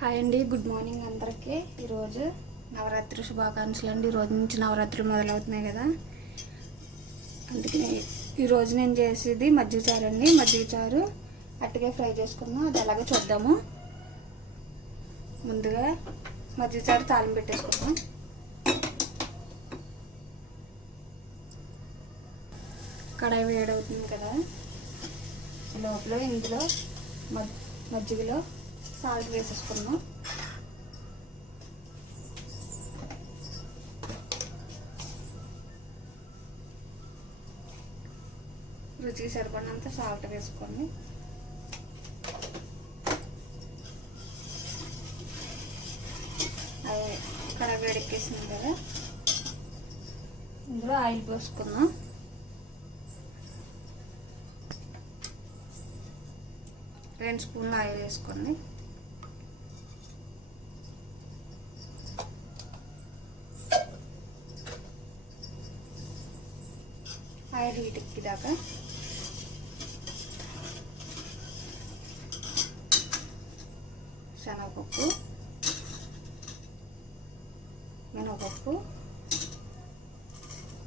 Hi అండి good morning అందరికీ. ఈరోజు నవరాత్రి శుభాకాంక్షలు అండి. ఈరోజు నుంచి నవరాత్రులు మొదలవుతున్నాయి కదా. అందుకని ఈరోజు నేను చేసేది మజ్జిగ చారు అండి. మజ్జిగ చారు అట్టగా ఫ్రై చేసుకుందాం. అది ఎలాగో చూద్దాము. ముందుగా మజ్జిగ చారు తాలింపు కడాయి వేడవుతుంది కదా. లోపల ఇందులో మజ్ మజ్జిగలో సాల్ట్ వేసేసుకున్నాం. రుచికి సరిపడినంత సాల్ట్ వేసుకోండి అదే కడాయి వేడెక్కేసింది కదా. ఇందులో ఆయిల్ పోసుకున్నాం. రెండు స్పూన్లు ఆయిల్ వేసుకోండి ఆయిల్ హీట్ శనగపప్పు. మినపప్పు.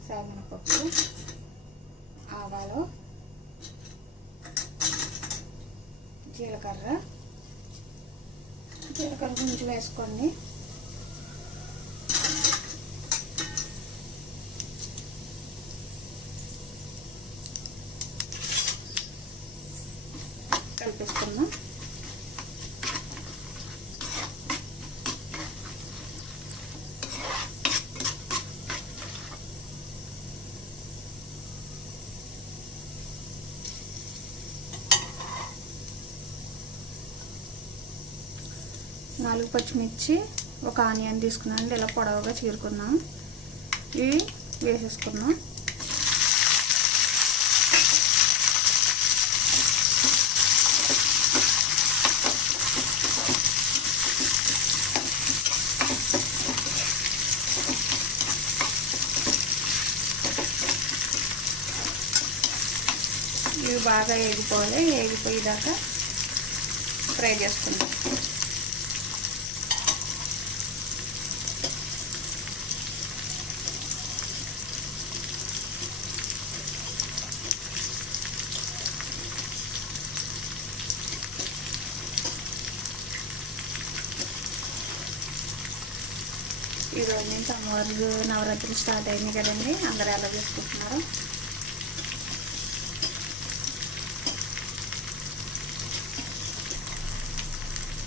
సామినపప్పు ఆవాలు. జీలకర్ర. జీలకర్ర కొంచెం వేసుకోండి నాలుగు పచ్చిమిర్చి ఒక ఆనియన్ తీసుకున్నాను. ఇలా పొడవుగా చీరుకున్నాం. ఇవి వేసేసుకున్నాం. ఇవి బాగా ఏగిపోవాలి. ఏగిపోయేదాకా ఫ్రై చేసుకుందాం. ఈరోజు నుంచి అమ్మవారు నవరాత్రులు స్టార్ట్ అయింది కదండి. అందరూ ఎలా చేసుకుంటున్నారు?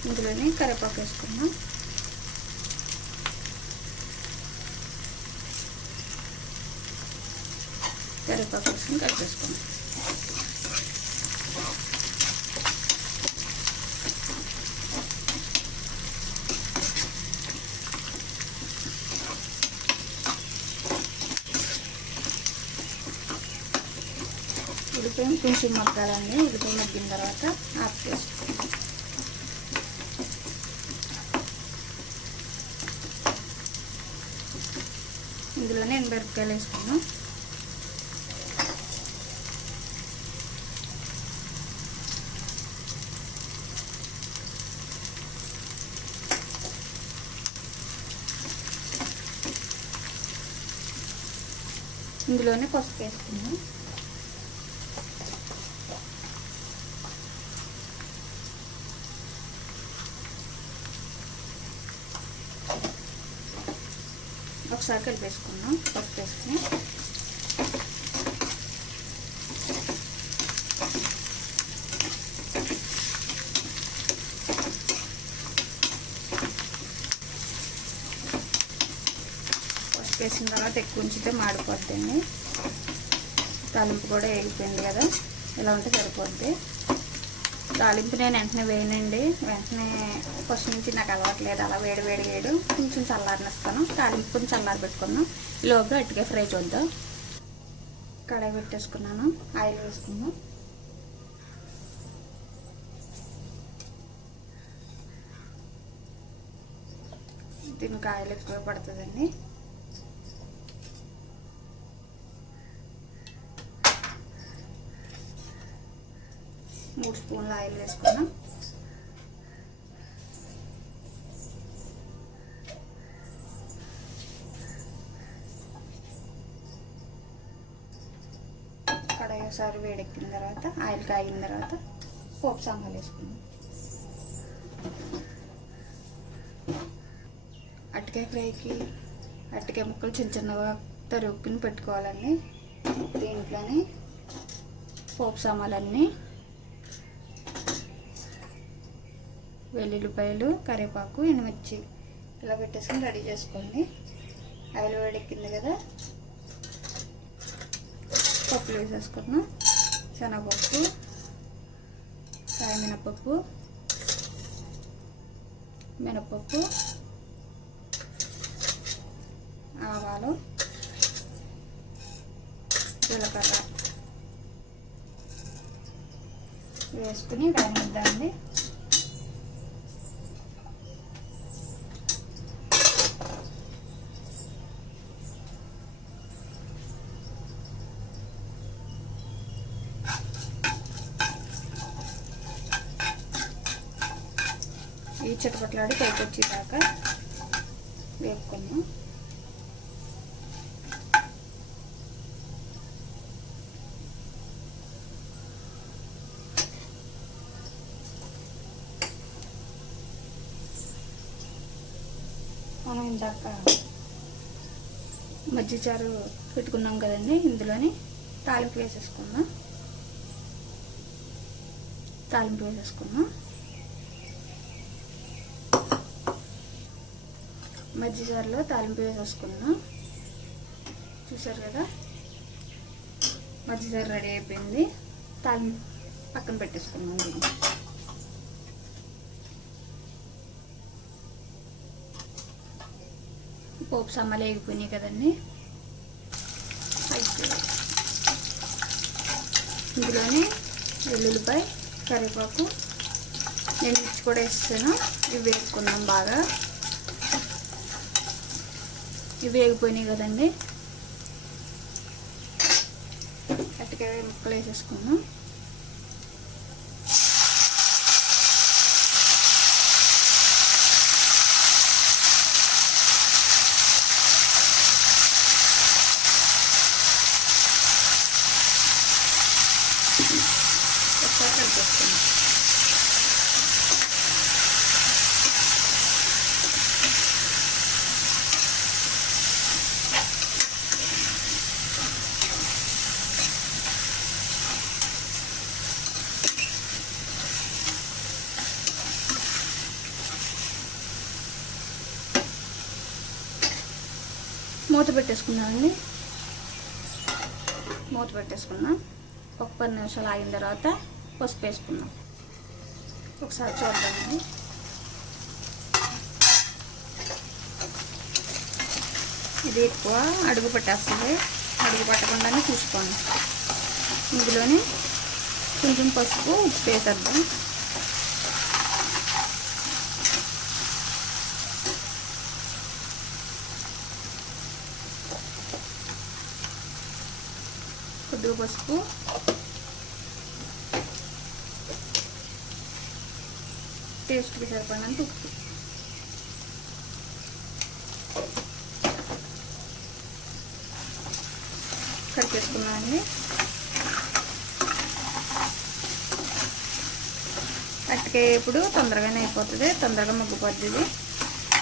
ఇందులోనే కరివేపాకు వేసుకున్నాం కరివేపాకు వేసుకుని కట్ చేసుకున్నాం కొంచెం మగ్గాలండి ఉల్లిపాయ మగ్గిన తర్వాత ఆఫ్ చేసుకోండి ఇందులోనే రూపాయలు వేసుకున్నాం. ఇందులోనే పసుపు వేసుకున్నాం. ఒకసారి వేసుకున్నాం పసుపు వేసుకుని. పసుపు వేసిన తర్వాత ఎక్కువ ఉంచితే మాడిపోద్దండి తాలింపు కూడా వేగిపోయింది కదా ఇలా ఉంటే సరిపోద్ది. తాలింపు నేను వెంటనే వేయనండి. వెంటనే ఫస్ట్ నుంచి నాకు అలవాట్లేదు. అలా వేడి వేడి వేయడం. కొంచెం చల్లారనిస్తాను. తాలింపు కొంచెం చల్లారి పెట్టుకున్నాం లోపల అట్టుగా ఫ్రై చూద్దాం. కడాయి పెట్టేసుకున్నాను. ఆయిల్ వేసుకున్నాం దీనికి ఆయిల్ ఎక్కువ పడుతుందండి. మూడు స్పూన్ల ఆయిల్ వేసుకున్నాం కడాయి ఒకసారి వేడెక్కిన తర్వాత ఆయిల్ కాగిన తర్వాత పోపు సాంబార్ వేసుకున్నాం అరటికాయ ఫ్రైకి అరటికాయ ముక్కలు చిన్న చిన్నగా తరుక్కుని పెట్టుకోవాలండి. దీంట్లోనే పోపు సామాలన్నీ వెల్లుల్లిపాయలు కరివేపాకు ఎండుమిర్చి ఇలా పెట్టేసుకొని రెడీ చేసుకోండి. ఆయిల్ వేడెక్కింది కదా? పప్పులు వేసేసుకున్నాం. శనగపప్పు కాయ మినపప్పు మినపప్పు ఆవాలు జీలకర్ర వేసుకుని వేనిద్దామండి ఈ పైకి వచ్చేదాకా వేపుకున్నాం మనం ఇందాక మజ్జిచారు పెట్టుకున్నాం కదండి ఇందులోని తాలింపు వేసేసుకుందాం. తాలింపు వేసేసుకుందాం. మజ్జిచారులో తాలింపు వేసేసుకుందాం చూసారు కదా? మజ్జిచారు రెడీ అయిపోయింది. తాలింపు పక్కన పెట్టేసుకున్నాం దీన్ని. పోపు సమ్మలు వేగిపోయినాయి కదండి. ఇందులోనే వెల్లుల్లిపాయ కరివేపాకు నేను ఇచ్చి కూడా వేస్తాను ఇవి వేసుకున్నాం బాగా. ఇవి వేగిపోయినాయి కదండి. అట్టకాయ ముక్కలు వేసేసుకుందాం ఒకసారి కలిపేసుకుందాం మూత పెట్టేసుకున్నామండి మూత పెట్టేసుకున్నాం. ఒక పది నిమిషాలు ఆగిన తర్వాత పసుపు వేసుకున్నాం. ఒకసారి చూద్దామండి. ఇది ఎక్కువ అడుగు పట్టేస్తుంది. అడుగు పట్టకుండానే చూసుకోండి. ఇందులోనే కొంచెం పసుపు ఉప్పు వేసేద్దాం. పసుపు. టేస్ట్కి సరిపడినంత ఉప్పు. కలిపేసుకున్నామండి అట్టకాయ ఇప్పుడు తొందరగానే అయిపోతుంది. తొందరగా మగ్గు పడుతుంది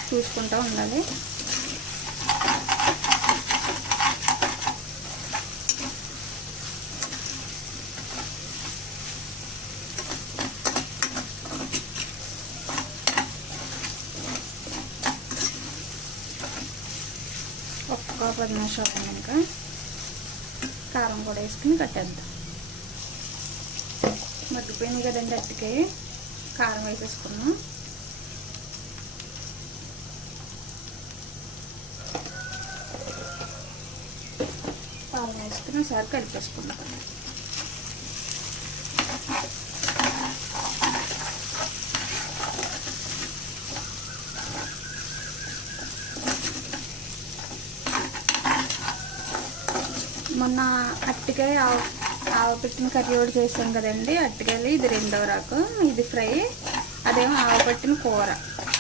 చూసుకుంటూ ఉండాలి. పది నిమిషాలు అయినాక కారం కూడా వేసుకుని కట్టేద్దాం. మగ్గిపోయింది కదండి అట్టకాయ కారం వేసేసుకున్నాం. కారం వేసుకుని ఒకసారి కలిపేసుకుంటాం మొన్న అట్టికాయ ఆవ పెట్టిన కర్రీ కూడా చేసాం కదండి. అట్టికాయలు ఇది రెండవ రాకు ఇది ఫ్రై. అదేమో ఆవ పెట్టిన కూర.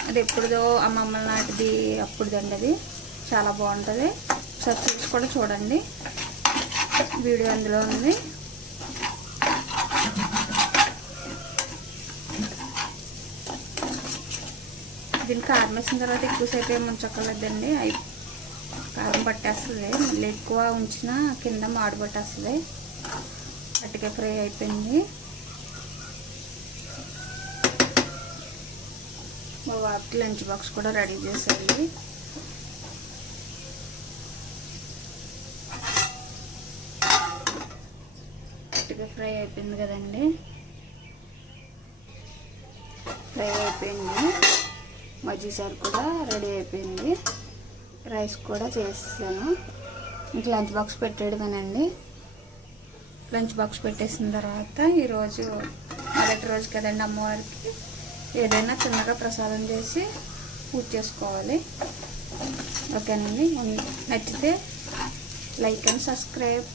అది ఎప్పుడుదో అమ్మమ్మల నాటిది అప్పుడుదండి అది. చాలా బాగుంటుంది. ఒకసారి చూసి కూడా చూడండి. వీడియో అందులో ఉంది. దీనికి ఆర్మేసిన తర్వాత ఎక్కువసేపు ఏమి ఉంచక్కర్లేదండి. అయి కారం పట్టేస్తుంది. మళ్ళీ ఎక్కువ ఉంచినా కింద మాడు పట్టేస్తుంది. అటుక ఫ్రై అయిపోయింది. మా వాటి లంచ్ బాక్స్ కూడా రెడీ చేసేది అటుక ఫ్రై అయిపోయింది కదండి. ఫ్రై అయిపోయింది. మజ్జిసారు కూడా రెడీ అయిపోయింది. రైస్ కూడా చేసాను ఇంక లంచ్ బాక్స్ పెట్టేయడమేనండి. లంచ్ బాక్స్ పెట్టేసిన తర్వాత ఈరోజు మొదటి రోజు కదండి అమ్మవారికి ఏదైనా చిన్నగా ప్రసాదం చేసి పూజ చేసుకోవాలి. ఓకేనండి? నచ్చితే లైక్ అండ్ సబ్స్క్రైబ్.